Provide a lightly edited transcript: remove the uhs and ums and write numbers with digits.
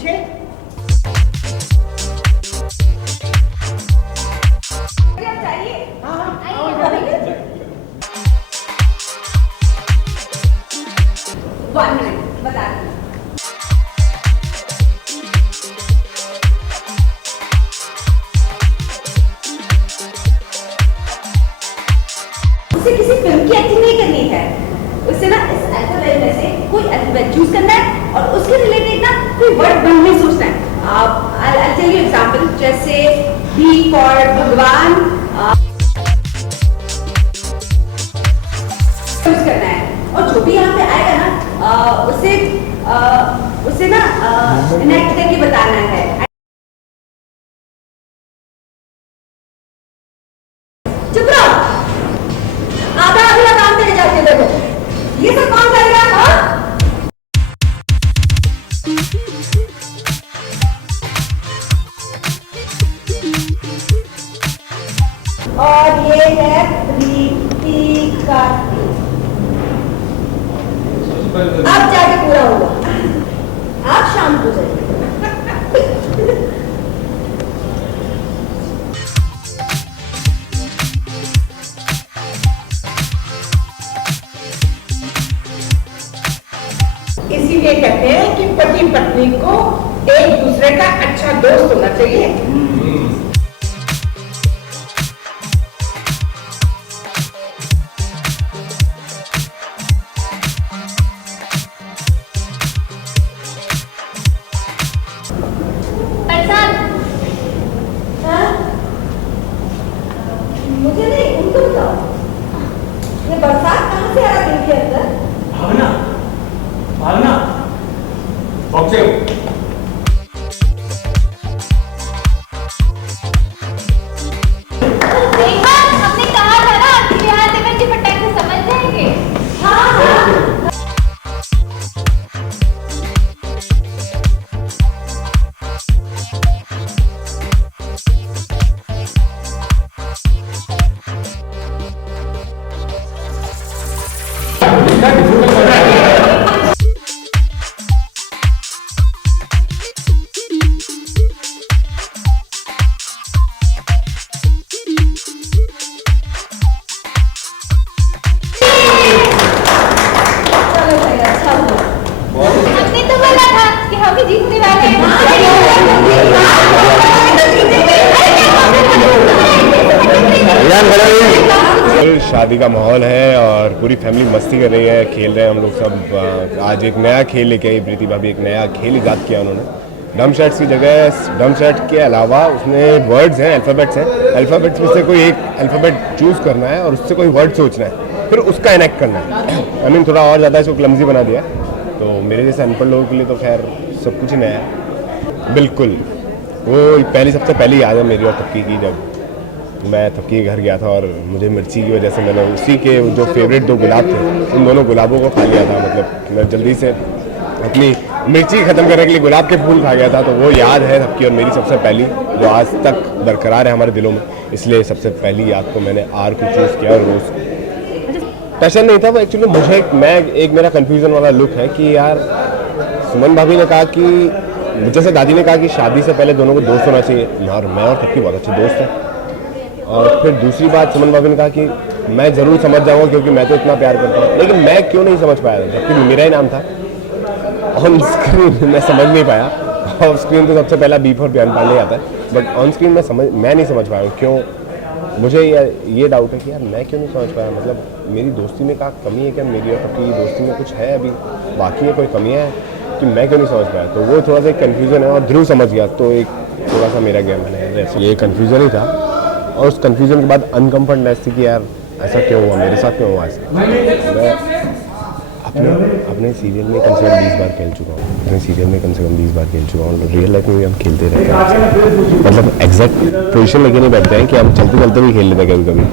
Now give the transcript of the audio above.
पीछे। चाहिए? One minute बता दूँ। उसे किसी फिल्म की एक्टिंग नहीं करनी है, उसे ना इस अल्फाबेट में से कोई अल्फाबेट चूज करना है और उसके रिलेटेड ना कोई वर्ड बनने सोचना है। I'll tell you example, जैसे B for भगवान चूज करना है और जो भी यहाँ पे आएगा ना उसे ना इनेक्ट करके बताना है। चुप रहो, आधा अगला काम करके जाते देखो, ये सब कौन करेगा? हाँ? और ये है प्रीतिका। अब जाके पूरा हुआ, आप शाम को जाइए। इसीलिए कहते हैं कि पति पत्नी को एक दूसरे का अच्छा दोस्त होना चाहिए। हाँ? मुझे नहीं, उनको बताओ, ये बरसात कहाँ से आ रहा दिल के अंदर? भावना, भावना, बॉक्सिंग। हमने कहा था ना कि यहाँ से बच्चे पटाखे समझ जाएंगे। हाँ हाँ। हमने तो बोला था कि हम ही जीतने वाले हैं। शादी का माहौल है और पूरी फैमिली मस्ती कर रही है, खेल रहे हैं हम लोग सब। आज एक नया खेल लेके आई प्रीति भाभी, एक नया खेल ईजाद किया उन्होंने। डम सेट्स की जगह डम सेट के अलावा उसमें वर्ड्स हैं, अल्फ़ाबेट्स हैं। अल्फ़ाबेट्स में से कोई एक अल्फ़ाबेट चूज़ करना है और उससे कोई वर्ड सोचना है, फिर उसका इनेक्ट करना है। आई मीन थोड़ा और ज़्यादा इसको क्लमजी बना दिया, तो मेरे जैसे अनपढ़ लोगों के लिए तो खैर सब कुछ ही नया है। बिल्कुल, वो सबसे पहली याद है मेरी और तबकी की, जब मैं तबकी के घर गया था और मुझे मिर्ची की वजह से मैंने उसी के जो फेवरेट 2 गुलाब थे, उन दोनों गुलाबों को खा लिया था। मतलब मैं जल्दी से अपनी मिर्ची ख़त्म करने के लिए गुलाब के फूल खा गया था। तो वो याद है तबकी और मेरी सबसे पहली, जो आज तक बरकरार है हमारे दिलों में। इसलिए सबसे पहली याद को मैंने आर को चूज़ किया। और रोज़ पैशन नहीं था वो, एक्चुअली मुझे एक मेरा कन्फ्यूज़न वाला लुक है कि यार सुमन भाभी ने कहा कि, जैसे दादी ने कहा कि शादी से पहले दोनों को दोस्त होना चाहिए, और मैं और तबकी बहुत अच्छे दोस्त हैं। और फिर दूसरी बात सुमन भाभी ने कहा कि मैं ज़रूर समझ जाऊँगा क्योंकि मैं तो इतना प्यार करता हूँ, लेकिन मैं क्यों नहीं समझ पाया, जबकि मेरा ही नाम था। ऑन स्क्रीन मैं समझ नहीं पाया। ऑफ स्क्रीन तो सबसे पहला बी फॉर बयान पाले आता है, बट ऑन स्क्रीन मैं नहीं समझ पाया क्यों। मुझे ये डाउट है कि यार मैं क्यों नहीं समझ पाया, मतलब मेरी दोस्ती में क्या कमी है क्या, मेरी और तबकी की दोस्ती में कुछ है अभी बाकी है, कोई कमियाँ हैं कि मैं क्यों नहीं समझ पाया। तो वो थोड़ा सा एक कन्फ्यूज़न है और ध्रुव समझ गया, तो एक थोड़ा सा मेरा गया, मैंने ये कन्फ्यूज़न ही था। और उस कन्फ्यूज़न के बाद अनकम्फर्टनेस थी कि यार ऐसा क्यों हुआ, मेरे साथ क्यों हुआ ऐसा। मैं अपने सीरियल में कम से कम 20 बार खेल चुका हूँ, रियल लाइफ में भी हम खेलते रहते हैं। मतलब एग्जैक्ट पोजीशन लेके नहीं बैठते हैं कि हम चलते चलते भी खेल लेते हैं कभी कभी।